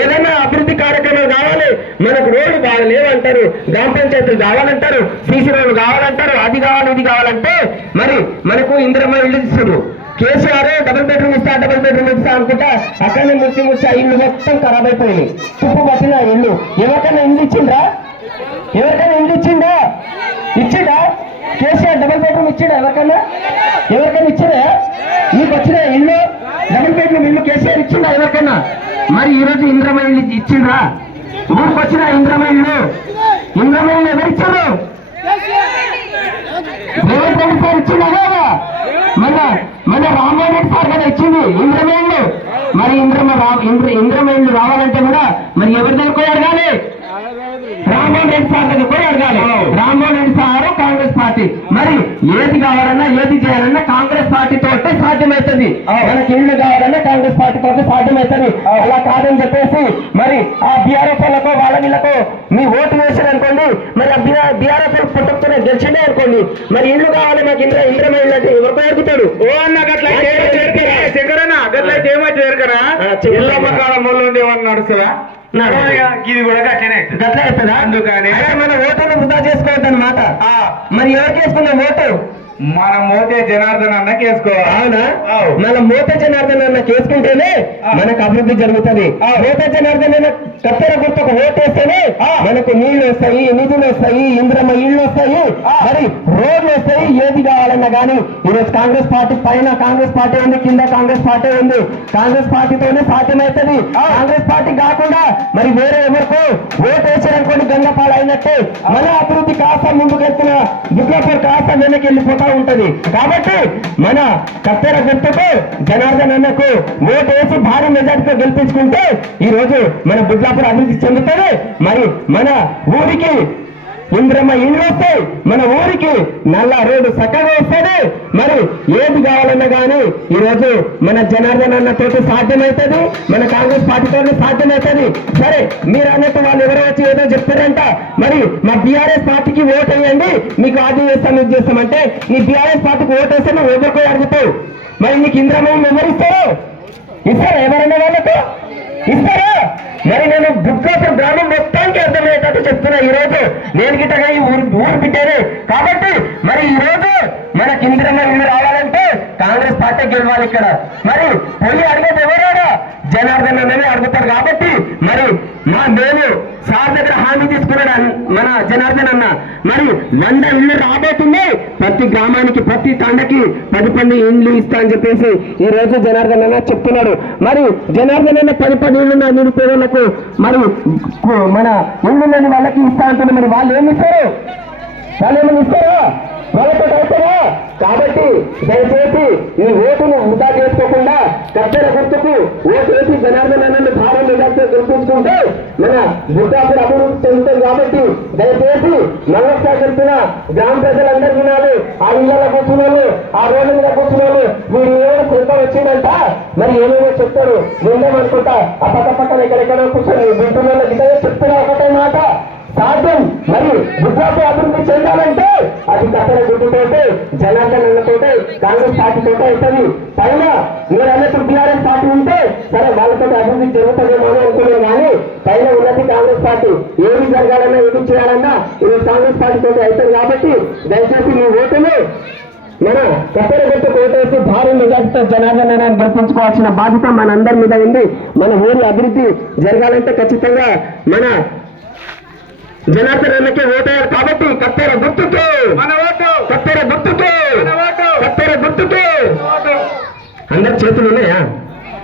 ఏదైనా అభివృద్ధి కార్యక్రమాలు కావాలి, మనకు రోడ్డు లేవంటారు, గ్రామ పంచాయతీలు కావాలంటారు, సీసీ రోడ్లు కావాలంటారు, అది కావాలి ఇది కావాలంటే మరి మనకు ఇందిరమ్మ ఇల్లు ఇస్తారు. కేసీఆర్ డబుల్ బెడ్రూమ్ ఇస్తా అనుకుంటా అక్కడనే ముచ్చి ఆ ఇల్లు మొత్తం ఖరాబ్ అయిపోయింది. తుప్పు పట్టిన ఇల్లు. ఎవరికైనా ఇల్లు ఇచ్చిందా? ఇచ్చిందా? కేసీఆర్ డబుల్ బెడ్రూమ్ ఇచ్చిండా? ఎవరికైనా ఇచ్చిందా? మీకు వచ్చిన ఇల్లు డబుల్ బెడ్రూమ్ ఇల్లు కేసీఆర్ ఇచ్చిందా ఎవరికైనా? మరి ఈ రోజు ఇంద్రమ్మ ఇల్లు ఇచ్చిండ్రా? ఊరికి వచ్చిన ఇంద్రమ్మ ఇల్లు ఎవరు ఇచ్చారు? రేవంత్ రెడ్డి సార్ ఇచ్చిందా కదా? మన రామ్మోహన్ రెడ్డి సార్ కదా ఇచ్చింది ఇంద్రమ్మ ఇల్లు. మరి ఇంద్రమ్మ ఇల్లు రావాలంటే కూడా మరి ఎవరి దగ్గర పోయి అడగాలి? రామ్మోహన్ రెడ్డి సార్ దగ్గర పోయి అడగాలి. Rammohan Reddy sir Congress party. మరి ఏది కావాలన్నా ఏది చేయాలన్నా కాంగ్రెస్ పార్టీతో సాధ్యమవుతుంది. మనకి ఇల్లు కావాలన్నా కాంగ్రెస్ పార్టీతో సాధ్యమవుతుంది. అలా కాదని చెప్పేసి మరి ఆ బీఆర్ఎస్ వాళ్ళకు వీళ్ళకు మీ ఓటు వేసారు అనుకోండి, మరి ఆ బీఆర్ఎస్ పుట్టకునే గెలిచిండే అనుకోండి, మరి ఇల్లు కావాలి మాకు ఇంద్రమ్మ ఇల్లు అంటే ఎవరికో అడుగుతాడు. ఓ అన్న గట్ల శంకరన్నా గట్లయితే ఏమైతే ఎరకరా ఇల్లమ్మ కాలం మొదలు ఏమన్నా నడుస్తుందా? ఇది కూడా గట్లనే గట్ల అవుతుందా? అందుకని మన ఓటును వృధా చేసుకోవద్దు అనమాట. మరి ఎవరికి వేసుకున్నాం ఓటు? మన మోతే జనార్దన్ అన్నకి వేసుకోవాలి. అవునా? మన మోతే జనార్దన్ అన్న వేసుకుంటేనే మనకు అభివృద్ధి జరుగుతుంది. మోతే జనార్దన్ అన్న కత్తెర గుర్తుకు ఓటు వేస్తేనే మనకు నీళ్లు వస్తాయి, నిధులు వస్తాయి, ఇంద్రమ్మ ఇళ్ళు వస్తాయి, మరి రోడ్లు వస్తాయి. ఏది కావాలన్నా కానీ ఈరోజు కాంగ్రెస్ పార్టీ పైన కాంగ్రెస్ పార్టీ ఉంది, కింద కాంగ్రెస్ పార్టీ ఉంది. కాంగ్రెస్ పార్టీతోనే సాధ్యమవుతుంది. కాంగ్రెస్ పార్టీ కాకుండా మరి వేరే ఎవరికో ఓటు వేసారనుకోండి గంగపాలు అయినట్టే మన అభివృద్ధి కాస్త ముందుకు వెళ్తున్న బుక్లాపూర్ కాస్త వెనక్కి వెళ్ళిపోతా ఉంటది. కాబట్టి మన కత్తెర గుర్తుకు జనార్దన్ అన్నకు ఓటు వేసి భారీ మెజార్టీతో గెలిపించుకుంటే ఈ రోజు మన బుడ్లాపూర్ అభివృద్ధి చెందుతుంది. మరి మన ఊరికి ఇంద్రమ్మ ఇల్లు వస్తాయి, మన ఊరికి నల్ల రోడ్డు చక్కగా వస్తుంది. మరి ఏది కావాలన్నా కానీ ఈ రోజు మన జనార్దన్ అన్నతో సాధ్యమవుతుంది, మన కాంగ్రెస్ పార్టీతో సాధ్యమవుతుంది. సరే మీరు అన్నట్టు వాళ్ళు ఎవరో వచ్చి ఏదో చెప్తారంట, మరి మా బీఆర్ఎస్ పార్టీకి ఓటు వేయండి మీకు అది చేస్తాం ఇది చేస్తామంటే నీ బీఆర్ఎస్ పార్టీకి ఓటు వేస్తే నువ్వు ఎవరికో అడుగుతావు. మరి నీకు ఇంద్రమ్మ ఎవరు ఇస్తారు? ఇస్తారా? ఎవరన్నా వాళ్ళకు ఇస్తారా? మరి నేను బుక్లాపూర్ గ్రామం మొత్తానికి అర్థమయ్యేటట్టు చెప్తున్నా. ఈ రోజు నేను గిట్టగా ఈ ఊరు పెట్టాను కాబట్టి మరి ఈ రోజు మనకి ఇంద్రమ్మ ఇల్లు రావాలంటే కాంగ్రెస్ పార్టీ గెలవాలి. ఇక్కడ మరి పోయి అడిగేది ఎవరాడా? జనార్దన్ అన్ననే అడుగుతారు. కాబట్టి మరి నేను సార్ దగ్గర హామీ తీసుకున్నాడు మన జనార్దన్ అన్న. మరి 100 ఇల్లు రాబోతుంది. ప్రతి గ్రామానికి ప్రతి తండకి 10 ఇల్లు ఇస్తా అని చెప్పేసి ఈ రోజు జనార్దన్ అన్న చెప్తున్నాడు. మరి జనార్దన్ అన్న 10 ఇల్లు నిరుపేదలకు మరి మన ఇల్లు లేని వాళ్ళకి ఇస్తా అంటున్నారు. మరి వాళ్ళు ఏమి ఇస్తారు? వాళ్ళు ఏమని ఇస్తారా? వాళ్ళతో అవుతారా? కాబట్టి దయచేసి ఈ ఓటును వృధా చేసుకోకుండా కత్తెర గుర్తుకు ఓటు వేసి జనార్దన్ అన్నది భారీ మెజార్టీతో గెలిపించుకుంటే మన బుడ్డాపూర్ అభివృద్ధి చెందుతుంది. కాబట్టి దయచేసి నమస్కారం చెప్తున్న గ్రామ ప్రజలందరూ వినాలి. ఆ ఇళ్ళలో కూర్చున్నాను, ఆ రోడ్ల మీద కూర్చున్నాను, మీరు ఏమైనా శిల్పం వచ్చిందంట మరి ఏమేమో చెప్తారు విందామనుకుంటా ఆ పక్కన ఎక్కడెక్కడో కూర్చొని వింటున్న గిట్టే చెప్తున్నా ఒకటే మాట సాధ్యం. మరి బుడ్డాపూర్ అభివృద్ధి చెందాలంటే అది కత్తెర గుర్తుతోటే జనార్దన్ అన్నతోటే కాంగ్రెస్ పార్టీతో అవుతుంది. పైన మీరు అన్నట్టు బీఆర్ఎస్ పార్టీ ఉంటే సరే వాళ్ళతో అభివృద్ధి జరుగుతుందేమో అని అనుకున్నాం. కానీ పైన ఉన్నది కాంగ్రెస్ పార్టీ. ఏమి జరగాలన్నా ఏమి చేయాలన్నా ఇది కాంగ్రెస్ పార్టీతో అవుతుంది. కాబట్టి దయచేసి మీ ఓటును మన కత్తెర గుర్తుకు ఓటేసి భారీ మెజార్టీతో జనార్దన్ అన్నని గెలిపించుకోవాల్సిన బాధ్యత మనందరి మీద ఉంది. మన ఊరి అభివృద్ధి జరగాలంటే ఖచ్చితంగా మన జనార్దన్ అన్నకే ఓటేయాలి. కాబట్టి కత్తెర గుర్తుకు మన